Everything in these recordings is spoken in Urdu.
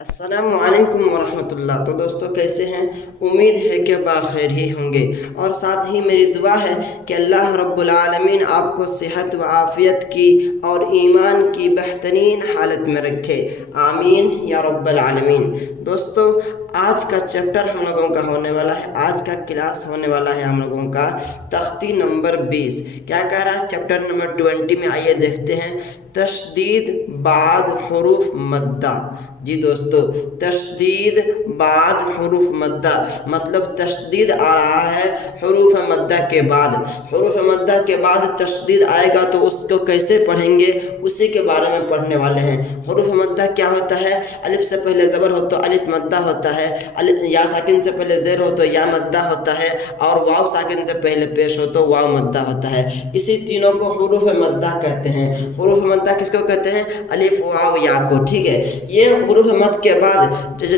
السلام علیکم ورحمۃ اللہ۔ تو دوستو کیسے ہیں؟ امید ہے کہ بخیر ہی ہوں گے، اور ساتھ ہی میری دعا ہے کہ اللہ رب العالمین آپ کو صحت و عافیت کی اور ایمان کی بہترین حالت میں رکھے، آمین یا رب العالمین۔ دوستو آج کا چیپٹر ہم لوگوں کا ہونے والا ہے، آج کا کلاس ہونے والا ہے ہم لوگوں کا تختی نمبر 20۔ کیا کہہ رہا ہے چیپٹر نمبر 20 میں؟ آئیے دیکھتے ہیں۔ تشدید بعد حروف مدہ۔ جی دوستو، تشدید بعد حروف مدہ مطلب تشدید آ رہا ہے حروف مدہ کے بعد۔ حروف مدہ کے بعد تشدید آئے گا تو اس کو کیسے پڑھیں گے، اسی کے بارے میں پڑھنے والے ہیں۔ حروف مدہ کیا ہوتا ہے؟ الف سے پہلے زبر ہو تو الف مدہ ہوتا ہے، یا ساکن سے پہلے زیر ہو تو یا مدہ ہوتا ہے، اور واو ساکن سے پہلے پیش ہو تو واو مدہ ہوتا ہے۔ اسی تینوں کو حروف مدہ کہتے ہیں۔ حروف مدہ کس کو کہتے ہیں؟ الف واو یا کو، ٹھیک ہے۔ یہ حروف مد کے بعد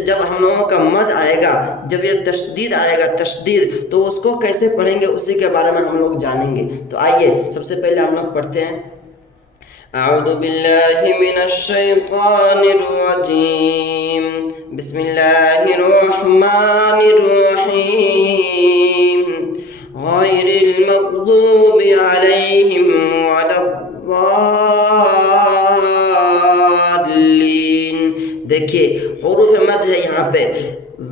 جب ہم لوگوں کا مد آئے گا، جب یہ تشدید آئے گا، تشدید، تو اس کو کیسے پڑھیں گے اسی کے بارے میں ہم لوگ جانیں گے۔ تو آئیے سب سے پہلے ہم لوگ پڑھتے ہیں۔ اعوذ باللہ من الشیطان الرجیم، بسم اللہ الرحمن الرحیم، غیر المغضوب علیہم ولا الضالین۔ دیکھیے حروف مد ہے یہاں پہ،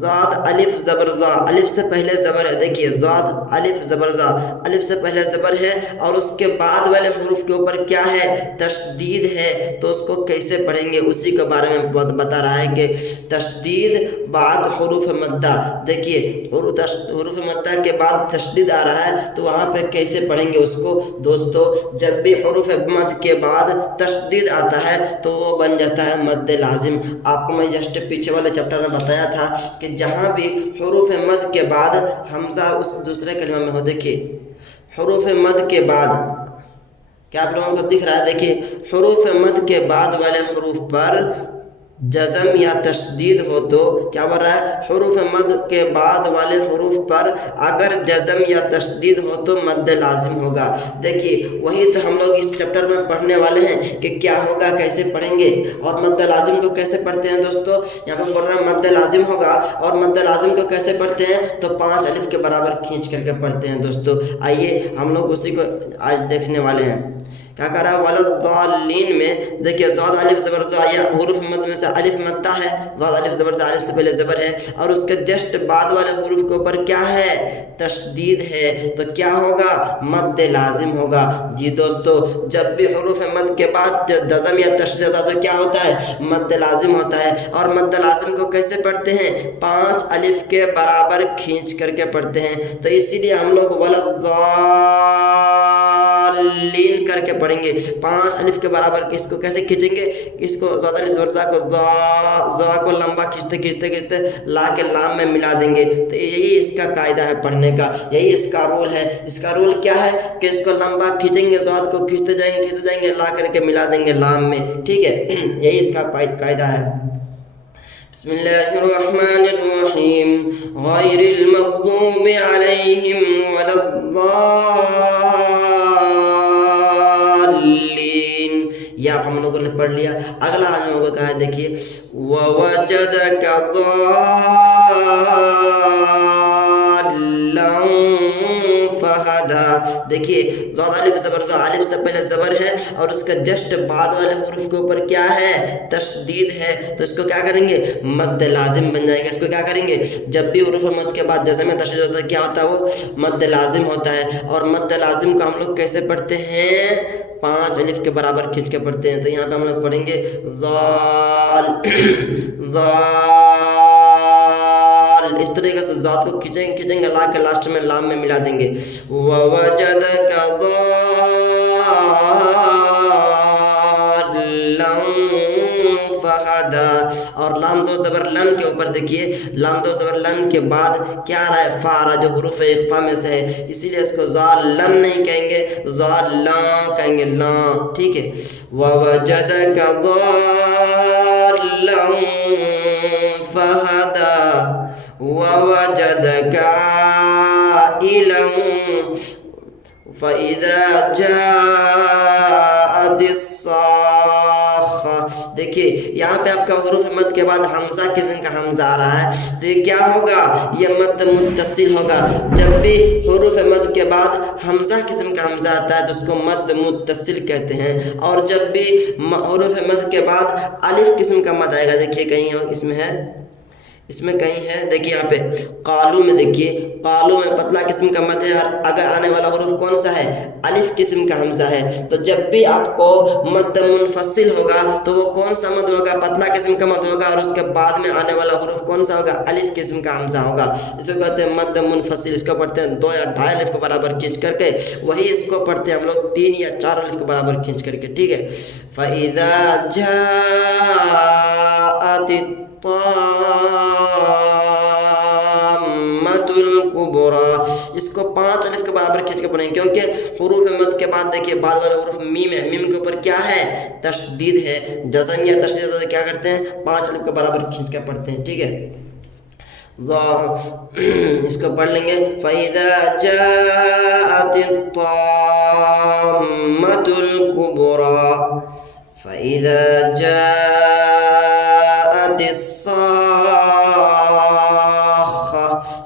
زاد الف زبر زا، الف سے پہلے زبر ہے۔ دیکھیے زاد الف زبر زا، الف سے پہلے زبر ہے، اور اس کے بعد والے حروف کے اوپر کیا ہے؟ تشدید ہے۔ تو اس کو کیسے پڑھیں گے اسی کے بارے میں بتا رہا ہے کہ تشدید بعد حروف مدہ۔ دیکھیے حروف مدہ کے بعد تشدید آ رہا ہے تو وہاں پہ کیسے پڑھیں گے اس کو۔ دوستو جب بھی حروف مد کے بعد تشدید آتا ہے تو وہ بن جاتا ہے مد لازم۔ آپ کو میں جسٹ پیچھے والے چیپٹر میں بتایا تھا کہ جہاں بھی حروف مد کے بعد حمزہ اس دوسرے کلمہ میں ہو، دیکھیے حروف مد کے بعد کیا آپ لوگوں کو دکھ رہا ہے؟ دیکھیے حروف مد کے بعد والے حروف پر جزم یا تشدید ہو تو کیا بول رہا ہے؟ حروف مد کے بعد والے حروف پر اگر جزم یا تشدید ہو تو مد لازم ہوگا۔ دیکھیے وہی تو ہم لوگ اس چیپٹر میں پڑھنے والے ہیں کہ کیا ہوگا، کیسے پڑھیں گے، اور مد لازم کو کیسے پڑھتے ہیں۔ دوستو یہاں پہ بول رہا ہے مد لازم ہوگا، اور مد لازم کو کیسے پڑھتے ہیں تو 5 الف کے برابر کھینچ کر کے پڑھتے ہیں۔ دوستو آئیے ہم لوگ اسی کو آج دیکھنے والے ہیں۔ کیا کہہ رہا ہے؟ وَلَضَّالِّينَ میں دیکھیے زاد الف زبر زا، یا حروف مد میں سے الف مدہ ہے، زاد الف زبر زا، الف سے پہلے زبر ہے، اور اس کے جسٹ بعد والے حروف کے اوپر کیا ہے؟ تشدید ہے، تو کیا ہوگا؟ مد لازم ہوگا۔ جی دوستو جب بھی حروف مد کے بعد جزم یا تشدید آتا تو کیا ہوتا ہے؟ مد لازم ہوتا ہے۔ اور مد لازم کو کیسے پڑھتے ہیں؟ 5 الف کے برابر کھینچ کر کے پڑھتے ہیں۔ تو اسی لیے ہم لوگ وَلَضَّالِّينَ کر کے پڑھیں گے۔ 5 الف کے برابر کس کو کیسے کھینچیں گے؟ اس کو زاد الف زبر زا کو زا کو لمبا کھینچتے کھینچتے کھینچتے لا کے لام میں ملا دیں گے۔ تو یہی اس کا قاعدہ ہے پڑھنے کا، یہی اس کا رول ہے۔ اس کا رول کیا ہے کہ اس کو لمبا کھینچیں گے، زاد کو کھینچتے جائیں گے، لا کر کے ملا دیں گے لام میں، ٹھیک ہے۔ یہی اس کا قاعدہ ہے۔ بسم اللہ الرحمن الرحیم، غیر المغضوب علیہم ولا الضالین۔ یہ آپ ہم لوگوں نے پڑھ لیا۔ اگلا ہم لوگوں کا ہے، دیکھیے وَوَجَدَكَ ضَالًّا فَہَدَىٰ۔ دیکھیے زاد الف زبر زا، الف سے پہلے زبر ہے، اور اس کا جسٹ بعد والے حروف کے اوپر کیا ہے؟ تشدید ہے، تو اس کو کیا کریں گے؟ مد لازم بن جائے گا۔ اس کو کیا کریں گے؟ جب بھی حروف مد کے بعد جزم یا تشدید ہوتا ہے کیا ہوتا ہے؟ وہ مد لازم ہوتا ہے۔ اور مد لازم کو ہم لوگ کیسے پڑھتے ہیں؟ 5 الف کے برابر کھینچ کے پڑھتے ہیں۔ تو یہاں پہ ہم لوگ پڑھیں گے ضال ضال، اس طریقے سے ذات کو کھینچیں گے، لا کے لاسٹ میں لام میں ملا دیں گے۔ وَوَجَدَكَ ضَالًّا فَہَدَىٰ، اور لام دو زبر لن کے اوپر دیکھیے، لام دو زبر لن کے بعد کیا آ رہا ہے؟ فا آ رہا ہے، جو حروف اخفا میں سے ہے، اسی لیے اس کو ضالًا نہیں کہیں گے، ضالاں کہیں گے، لاں، ٹھیک ہے۔ وَوَجَدَكَ ضَالًّا فَہَدَىٰ وَوَجَدَكَ عَائِلًا فَإِذَا جَاءَتِ الصَّاخَّةُ. دیکھیے یہاں پہ آپ کا حروف مد کے بعد حمزہ قسم کا حمزہ آ رہا ہے، تو یہ کیا ہوگا؟ یہ مد متصل ہوگا. جب بھی حروف مد کے بعد حمزہ قسم کا حمزہ آتا ہے تو اس کو مد متصل کہتے ہیں. اور جب بھی حروف مد کے بعد الف قسم کا مد آئے گا، دیکھیے کہیں اس میں کہیں ہے، دیکھیے یہاں پہ قالو میں، دیکھیے قالو میں پتلا قسم کا مد ہے، اور اگر آنے والا حروف کون سا ہے؟ الف قسم کا حمزہ ہے. تو جب بھی آپ کو مد منفصل ہوگا تو وہ کون سا مد ہوگا؟ پتلا قسم کا مد ہوگا، اور اس کے بعد میں آنے والا حروف کون سا ہوگا؟ الف قسم کا حمزہ ہوگا. اس کو کہتے ہیں مد منفصل. اس کو پڑھتے ہیں 2 یا 2.5 الف کے برابر کھینچ کر کے، وہی اس کو پڑھتے ہیں ہم لوگ 3 یا 4 الف کے برابر کھینچ کر کے. ٹھیک ہے. فَإِذَا جَاءَتِ الطَّامَّةُ الْكُبْرَى. اس کو 5 الف کے برابر کھینچ کے پڑھیں، کیونکہ حروف مد کے بعد دیکھیے بعد والا حروف میم ہے، میم کے اوپر کیا ہے؟ تشدید ہے. جزم یا تشدید ہوتا ہے، کیا کرتے ہیں؟ 5 الف کے برابر کھینچ کے پڑھتے ہیں. ٹھیک ہے. اس کو پڑھ لیں گے. فَإِذَا جَاءَتِ الطَّامَّةُ الْكُبْرَى. فَإِذَا جَاءَتِ الصَّاخَّةُ.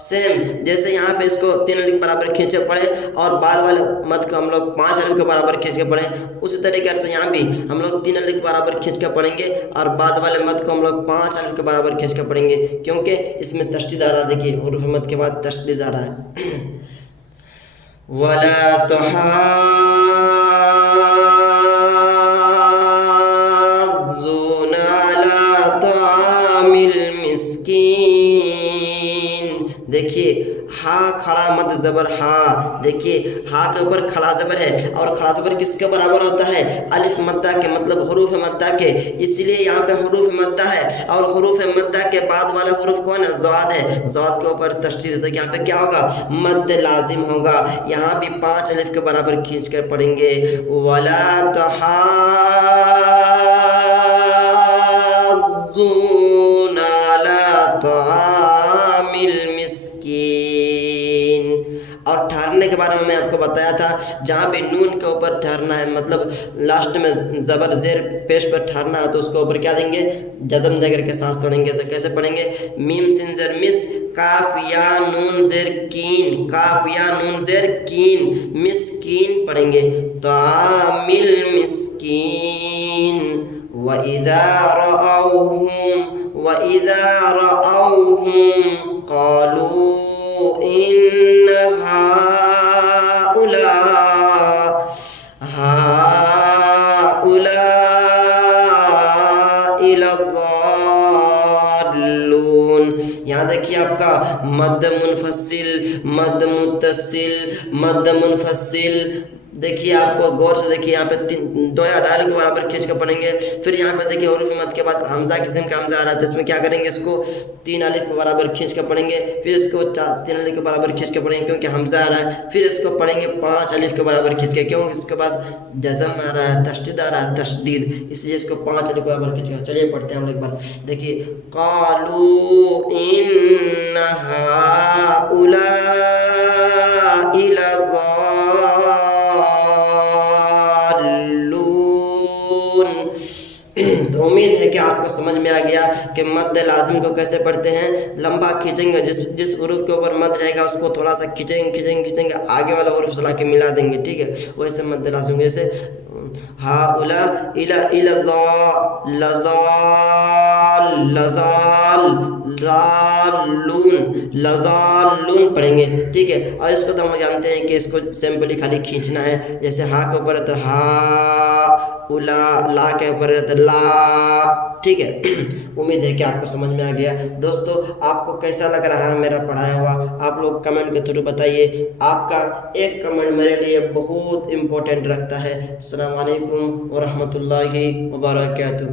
سیم جیسے یہاں پہ اس کو 3 الف برابر کھینچے پڑھے اور بعد والے مد کو ہم لوگ 5 الف کے برابر کھینچ کے پڑھیں، اسی طریقے سے یہاں بھی ہم لوگ 3 الف کے برابر کھینچ کے پڑھیں گے، اور بعد والے مد کو ہم لوگ 5 الف کے برابر کھینچ کے پڑھیں گے، کیونکہ اس میں تشدید آ رہا ہے. دیکھیے حروف مد کے بعد تشدید آ رہا ہے. وَلَا تُحَاضُّونَ عَلَىٰ طَعَامِ الْمِسْكِينِ. دیکھیے ہا کھڑا مد زبر ہا، دیکھیے ہا کے اوپر کھڑا زبر ہے، اور کھڑا زبر کس کے برابر ہوتا ہے؟ الف مدہ کے، مطلب حروف مدہ کے. اس لیے یہاں پہ حروف مدہ ہے، اور حروف مدہ کے بعد والا حروف کون ہے؟ ضاد ہے. ضاد کے اوپر تشدید ہے، تو یہاں پہ کیا ہوگا؟ مد لازم ہوگا. یہاں بھی 5 الف کے برابر کھینچ کر پڑھیں گے. وَلَا تُحَاضُّونَ عَلَىٰ طَعَامِ الْمِسْكِينِ. اور ٹھہرنے کے بارے میں آپ کو بتایا تھا، جہاں بھی نون کے اوپر ٹھہرنا ہے، مطلب لاسٹ میں زبر زیر پیش پر ٹھہرنا ہے، تو اس کے اوپر کیا دیں گے؟ جزم دے کر کے سانس توڑیں گے. تو کیسے پڑھیں گے؟ میم سین زیر مس، کاف یا نون زیر کین، کاف یا نون زیر کین، مسکین پڑھیں گے. طَعَامِ الْمِسْكِينِ. وَإِذَا رَأَوْهُمْ قَالُوا إِنَّ هَؤُلَاءِ لَضَالُّونَ. یہاں دیکھیے آپ کا مد منفصل، مد متصل، مد منفصل. دیکھیے آپ کو غور سے دیکھیے، یہاں پہ 2 یا 2.5 کے برابر کھینچ کے پڑھیں گے. پھر یہاں پہ دیکھیے حروف مد کے بعد حمزہ قسم کا حمزہ آ رہا ہے، تو اس میں کیا کریں گے؟ اس کو 3 الف کے برابر کھینچ کے پڑھیں گے. پھر اس کو 3 الف کے برابر کھینچ کے پڑھیں گے، کیونکہ حمزہ آ رہا ہے. پھر اس کو پڑھیں گے 5 الف کے برابر کھینچ کے، کیوں؟ اس کے بعد جزم آ رہا ہے، تشدید آ رہا ہے، تشدید، اس لیے اس کو 5 الف کے برابر کھینچ کے. چلیے پڑھتے ہیں ہم لوگ ایک بار. دیکھیے قَالُوا إِنَّ هَؤُلَاءِ لَضَالُّونَ. تو امید ہے کہ آپ کو سمجھ میں آ گیا کہ مد لازم کو کیسے پڑھتے ہیں. لمبا کھینچیں گے، جس حروف کے اوپر مد رہے گا اس کو تھوڑا سا کھینچیں گے، آگے والا حروف سلا کے ملا دیں گے. ٹھیک ہے. ویسے مد لازم جیسے ہاؤلا لزالون پڑھیں گے. ٹھیک ہے. اور اس کو تو ہم جانتے ہیں کہ اس کو سمپلی خالی کھینچنا ہے. جیسے ہا کے اوپر ہے تو ہا، لا کے اوپر ہے تو لا. ٹھیک ہے. امید ہے کہ آپ کو سمجھ میں آ گیا. دوستو آپ کو کیسا لگ رہا ہے میرا پڑھایا ہوا؟ آپ لوگ کمنٹ کے تھرو بتائیے. آپ کا ایک کمنٹ میرے لیے بہت امپورٹنٹ رکھتا ہے. السلام علیکم ورحمۃ اللہ وبرکاتہ.